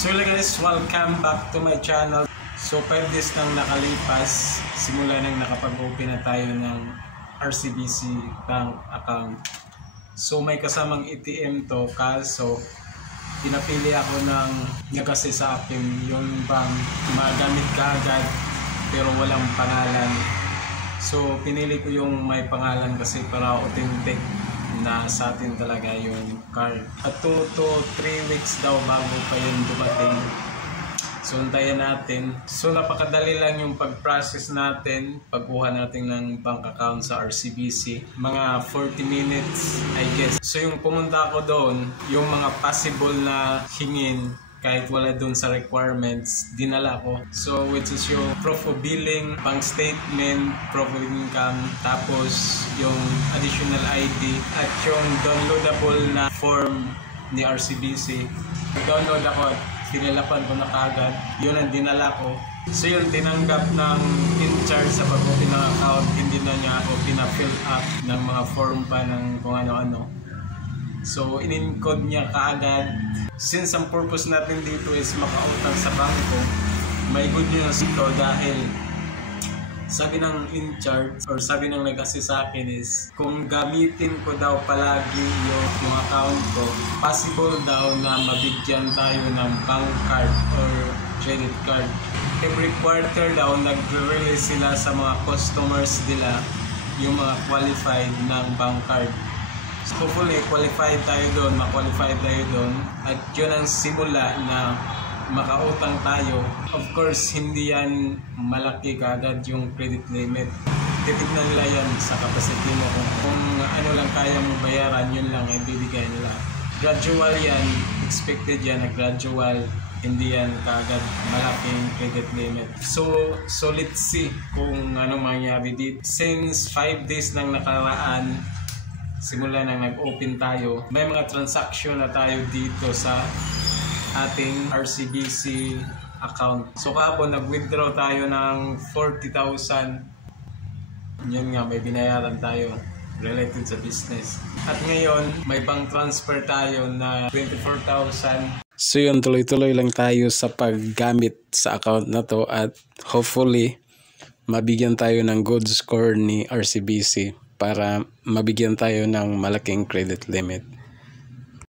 So guys, welcome back to my channel. So 5 days nang nakalipas simula nang nakapag-open na tayo ng RCBC bank account. So may kasamang ATM to, kaso pinapili ako ng kasi sa akin yung bank magamit ka agad pero walang pangalan. So pinili ko yung may pangalan kasi para authentic na sa atin talaga yung card. At 2 to 3 weeks daw bago pa yun dumating. So untayan natin. So napakadali lang yung pag-process natin, pagkuha natin ng bank account sa RCBC. Mga 40 minutes I guess. So yung pumunta ako doon, yung mga possible na hingin kahit wala doon sa requirements, dinala ko. So which is yung proof of billing, bank statement, proof of income, tapos yung additional ID at yung downloadable na form ni RCBC. Download ako at pinalapan ko na kaagad. Yun ang dinala ko. So yun, tinanggap ng in-charge sa pag-open ng account. Hindi na niya ako pina-fill up ng mga form pa ng kung ano-ano. So in-encode niya kaagad. Since ang purpose natin dito is makautang sa bangko, may good news ito dahil sabi ng in-charge or sabi ng nag-assist sa akin is kung gamitin ko daw palagi yung account ko, possible daw na mabigyan tayo ng bank card or credit card. Every quarter daw nagre-release sila sa mga customers nila yung mga qualified ng bank card. So hopefully qualified tayo doon, ma-qualified tayo doon at yun ang simula na makautang tayo. Of course, hindi yan malaki kaagad yung credit limit. Titignan nila yan sa capacity mo. Kung ano lang kaya mong bayaran, yun lang ay bibigay nila. Gradual yan, expected yan na gradual. Hindi yan kaagad malaking credit limit. So let's see kung ano mangyari dito. Since 5 days nang nakaraan, simula nang nag-open tayo, may mga transaction na tayo dito sa ating RCBC account. So kahapon nag-withdraw tayo ng 40,000. Yun nga, may binayaran tayo related sa business. At ngayon, may bank transfer tayo na 24,000. So yun, tuloy-tuloy lang tayo sa paggamit sa account na to at hopefully mabigyan tayo ng good score ni RCBC para mabigyan tayo ng malaking credit limit.